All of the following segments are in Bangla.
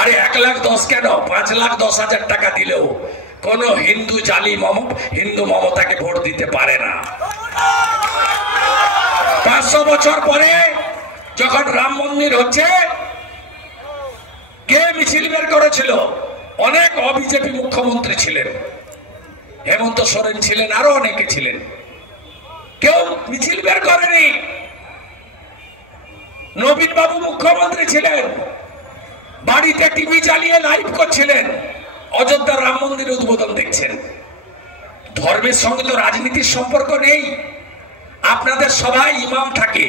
আরে 1,10,000 কেন, 5,10,000 টাকা দিলেও কোন হিন্দু হিন্দু মমতাকে ভোট দিতে পারে না। 500 বছর পরে যখন রাম মন্দির হচ্ছে, কে মিছিল বের করেছিল? অনেক অবিজেপি মুখ্যমন্ত্রী ছিলেন, হেমন্ত সোরেন ছিলেন, আরো অনেকে ছিলেন। কেউ মিছিল বের করেনি। নবীন বাবু মুখ্যমন্ত্রী ছিলেন, বাড়িতে টিভি চালিয়ে লাইভ করছিলেন, অযোধ্যার রাম মন্দির উদ্বোধন দেখছেন। ধর্মের সঙ্গে তো রাজনীতির সম্পর্ক নেই। আপনাদের সবাই ইমাম থাকে,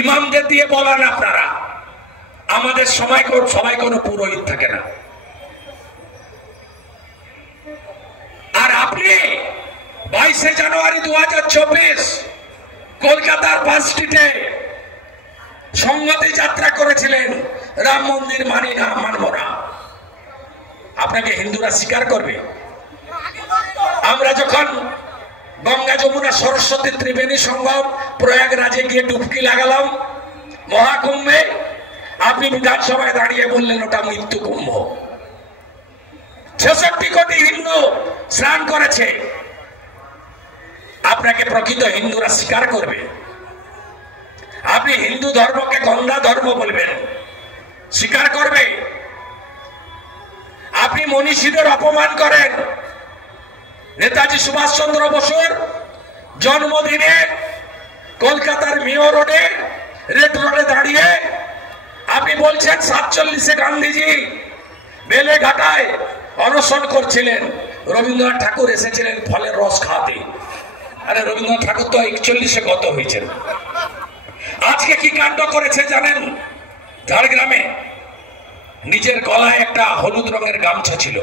ইমামদের দিয়ে বলান আপনারা। আমাদের সবাই কোনো পুরোহিত থাকে না। আর আপনি 22শে জানুয়ারি 2024 কলকাতার 5 স্ট্রিটে সংহতি যাত্রা করেছিলেন, রাম মন্দির মানি না, মানব না। আপনাকে হিন্দুরা স্বীকার করবে? আমরা যখন গঙ্গা যমুনা সরস্বতী ত্রিবেণী সঙ্গম প্রয়াগরাজে গিয়ে ডুবকি লাগালাম মহাকুম্ভে, আপনি বিধানসভায় দাঁড়িয়ে বললেন ওটা মৃত্যু কুম্ভ। 66 কোটি হিন্দু স্নান করেছে। আপনাকে প্রকৃত হিন্দুরা স্বীকার করবে? আপনি হিন্দু ধর্মকে গন্ধা ধর্ম বলবেন, স্বীকার করবে? আপনি মনীষীদের অপমান করেন। নেতাজি সুভাষচন্দ্র বসুর জন্মদিনে কলকাতার মেয়র রোডে, রেড রোডে দাঁড়িয়ে আপনি বলছেন 47-এ গান্ধীজি বেলেঘাটায় অনশন করছিলেন, রবীন্দ্রনাথ ঠাকুর এসেছিলেন ফলের রস খাওয়াতে। আরে রবীন্দ্রনাথ ঠাকুর তো 41-এ গত হয়েছেন। আজকে কি কাণ্ড করেছে জানেন? ঝাড়গ্রামে নিজের গলায় একটা হলুদ রঙের গামছা ছিল,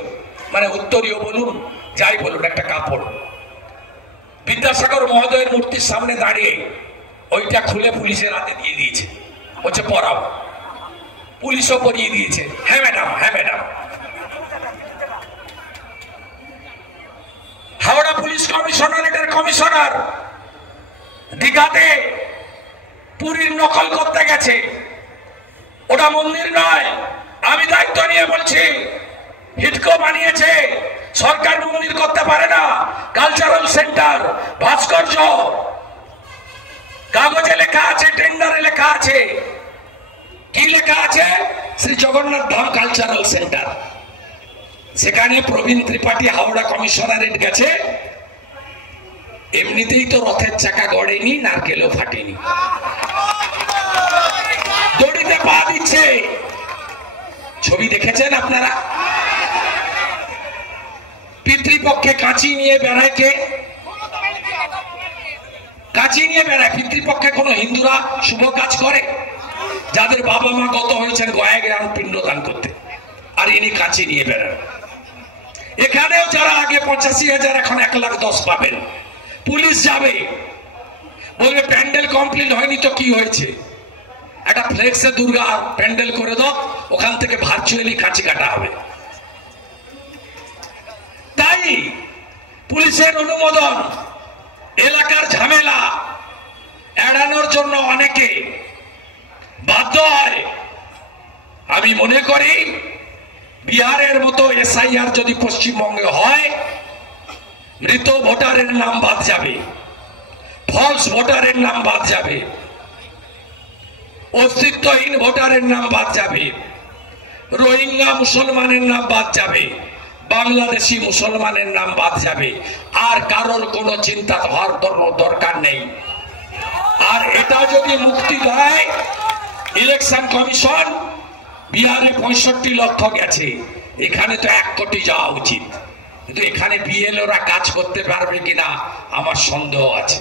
মানে উত্তরীয় বলুন যাই বলুন, একটা কাপড়। বিদ্যাসাগর মহোদয়ের মূর্তির সামনে দাঁড়িয়ে ওইটা খুলে পুলিশের হাতে দিয়ে দিয়েছে, বলছে পরাও। পুলিশও পরিয়ে দিয়েছে। হ্যাঁ ম্যাডাম, হ্যাঁ ম্যাডাম। হাওড়া পুলিশ কমিশনারেটের কমিশনার দীঘাতে পুরীর নকল করতে গেছে। ওটা মন্দির নয়, আমি দায়িত্ব নিয়ে বলছি। হিটকো বানিয়েছে, সরকার মন্দির করতে পারে না। কালচারাল সেন্টার, ভাস্কর্য, কাগজে লেখা আছে, টেন্ডারে লেখা আছে। কি লেখা আছে? Shri Jagannath Dham cultural centre. সেখানে প্রবীণ ত্রিপাঠী হাওড়া কমিশনারেট গেছে। এমনিতেই তো রথের চাকা গড়েনি, নারকেলও ফাটেনি, দড়িতে পা দিচ্ছে। ছবি দেখেছেন আপনারা? পিতৃপক্ষে কাঁচি নিয়ে বেড়ায় কে? কাঁচি নিয়ে বেড়ায়। পিতৃপক্ষে কোন হিন্দুরা শুভ কাজ করে? যাদের বাবা মা গত হয়েছেন গয়া জ্ঞান পিণ্ডদান করতে, আর ইনি কাঁচি নিয়ে বেড়ান। এখানেও যারা আগে 85,000 এখন 1,10,000 পাবেন। পুলিশ যাবে, বলবে প্যান্ডেল কমপ্লিট হয়নি তো কি হয়েছে, একটা ফ্লেক্সে দুর্গা প্যান্ডেল করে দাও, ওখান থেকে ভার্চুয়ালি কাঁচি কাটা হবে। তাই পুলিশের অনুমোদন, এলাকার ঝামেলা এড়ানোর জন্য অনেকে বাধ্য হয়। আমি মনে করি বিহারের মতো এসআইআর যদি পশ্চিমবঙ্গে হয়, মৃত ভোটারের নাম বাদ যাবে, ফলস ভোটারের নাম বাদ যাবে, অস্তিত্বহীন ভোটারের নাম বাদ যাবে, রোহিঙ্গা মুসলমানের নাম বাদ যাবে, বাংলাদেশি মুসলমানের নাম বাদ যাবে। আর কারোর কোনো চিন্তা হওয়ার দরকার নেই। আর এটা যদি মুক্তি দেয় ইলেকশন কমিশন, বিহারে 65 লক্ষ গেছে, এখানে তো 1 কোটি যাওয়া উচিত। কিন্তু এখানে বিএলওরা কাজ করতে পারবে কিনা আমার সন্দেহ আছে।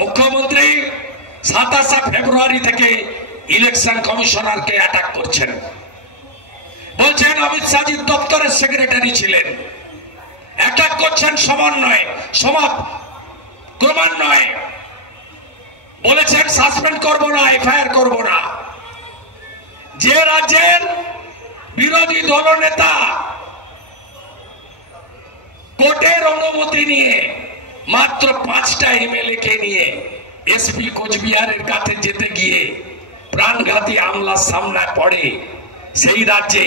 মুখ্যমন্ত্রী 27 ফেব্রুয়ারি থেকে ইলেকশন কমিশনারকে অ্যাটাক করছেন, বলছেন অমিত শাহজির দপ্তরের সেক্রেটারি ছিলেন। অ্যাটাক করছেন ক্রমান্বয়ে বলেছেন সাসপেন্ড করব না, এফআইআর করব না। যে রাজ্যের বিরোধী দলনেতা কোর্টের অনুমতি নিয়ে মাত্র 5টা এমএলএ কে নিয়ে এসপি কোচবিহারের কাছে যেতে গিয়ে প্রাণঘাতী হামলার সামনে পড়ে, সেই রাজ্যে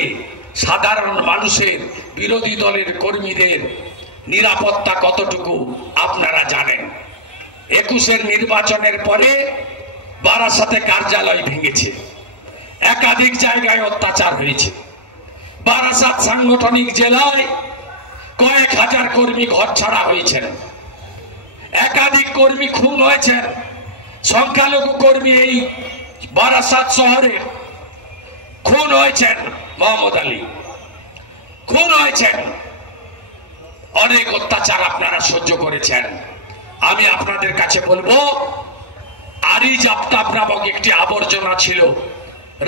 সাধারণ মানুষের, বিরোধী দলের কর্মীদের নিরাপত্তা কতটুকু আপনারা জানেন। 21-এর নির্বাচনের পরে বারাসাতে কার্যালয় ভেঙেছে, একাধিক জায়গায় অত্যাচার হয়েছে। বারাসাত সাংগঠনিক জেলায় কয়েক হাজার কর্মী ঘরছাড়া হয়েছেন, একাধিক কর্মী খুন হয়েছেন। সংখ্যালঘু কর্মী এই বারাসাত শহরে খুন হয়েছেন, মোহাম্মদ আলী খুন হয়েছেন। অনেক অত্যাচার আপনারা সহ্য করেছেন। আমি আপনাদের কাছে বলবো, আরিজ আফতাব নামক একটি আবর্জনা ছিল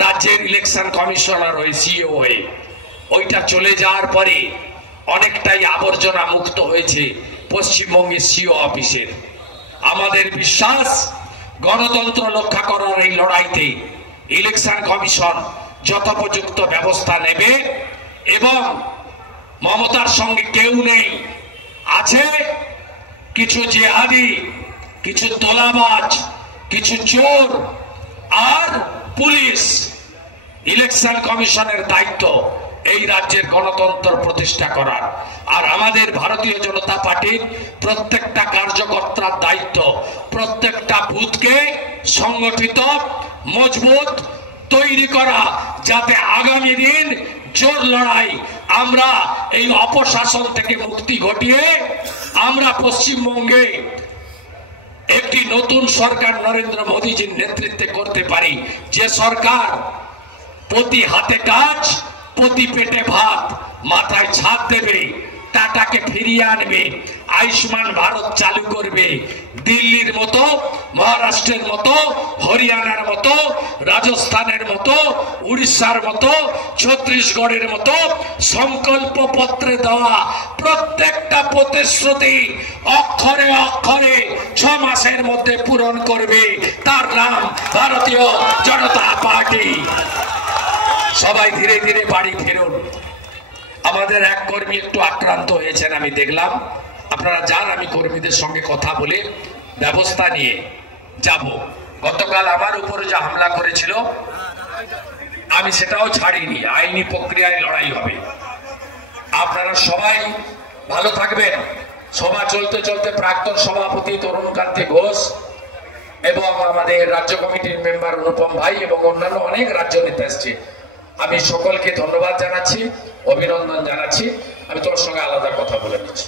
রাজ্যের ইলেকশন কমিশনার হয়ে, সিও হয়ে, ওইটা চলে যাওয়ার পরে অনেকটাই আবর্জনা মুক্ত হয়েছে পশ্চিমবঙ্গের সিও অফিসের। আমাদের বিশ্বাস, গণতন্ত্র রক্ষা করার এই লড়াইতে ইলেকশন কমিশন যথোপযুক্ত ব্যবস্থা নেবে এবং মমতার সঙ্গে কেউ নেই, আছে কিছু জেহাদি, কিছু তোলাবাজ, কিছু চোর আর পুলিশ। ইলেকশন কমিশনের দায়িত্ব এই রাজ্যের গণতন্ত্র প্রতিষ্ঠা করার, আর আমাদের ভারতীয় জনতা পার্টির প্রত্যেকটা কার্যকর্তার দায়িত্ব প্রত্যেকটা বুথকে সংগঠিত, মজবুত তৈরি করা, যাতে আগামী দিন জোর লড়াই আমরা এই অপশাসন থেকে মুক্তি ঘটিয়ে আমরা পশ্চিমবঙ্গে একটি নতুন সরকার নরেন্দ্র মোদীজির নেতৃত্বে করতে পারি, যে সরকার প্রতি হাতে কাজ, প্রতি পেটে ভাত, মাথায় ছাদ দেবে, টাটাকে ফিরিয়ে আনবে, আয়ুষ্মান ভারত চালু করবে, দিল্লির মতো, মহারাষ্ট্রের মতো, হরিয়ানার মতো, রাজস্থানের মতো, উড়িষ্যার মতো, ছত্তিশগড়ের মতো সংকল্প পত্রে দেওয়া প্রত্যেকটা প্রতিশ্রুতি অক্ষরে অক্ষরে 6 মাসের মধ্যে পূরণ করবে। তার নাম ভারতীয় জনতা পার্টি। সবাই ধীরে ধীরে বাড়ি ফেরুন। আমাদের এক কর্মী একটু আক্রান্ত হয়েছেন, আমি দেখলাম। আপনারা যান, আমি কর্মীদের সঙ্গে কথা বলে ব্যবস্থা নিয়ে যাব। গতকাল আমার উপরে যে হামলা করেছিল আমি সেটাও ছাড়িনি, আইনি প্রক্রিয়ায় লড়াই হবে। আপনারা সবাই ভালো থাকবেন। সভা চলতে চলতে প্রাক্তন সভাপতি তরুণকান্তি ঘোষ এবং আমাদের রাজ্য কমিটির মেম্বার অনুপম ভাই এবং অন্যান্য অনেক রাজ্য নেতা এসছে, আমি সকলকে ধন্যবাদ জানাচ্ছি, অভিনন্দন জানাচ্ছি। আমি তোর সঙ্গে আলাদা কথা বলে নিচ্ছি।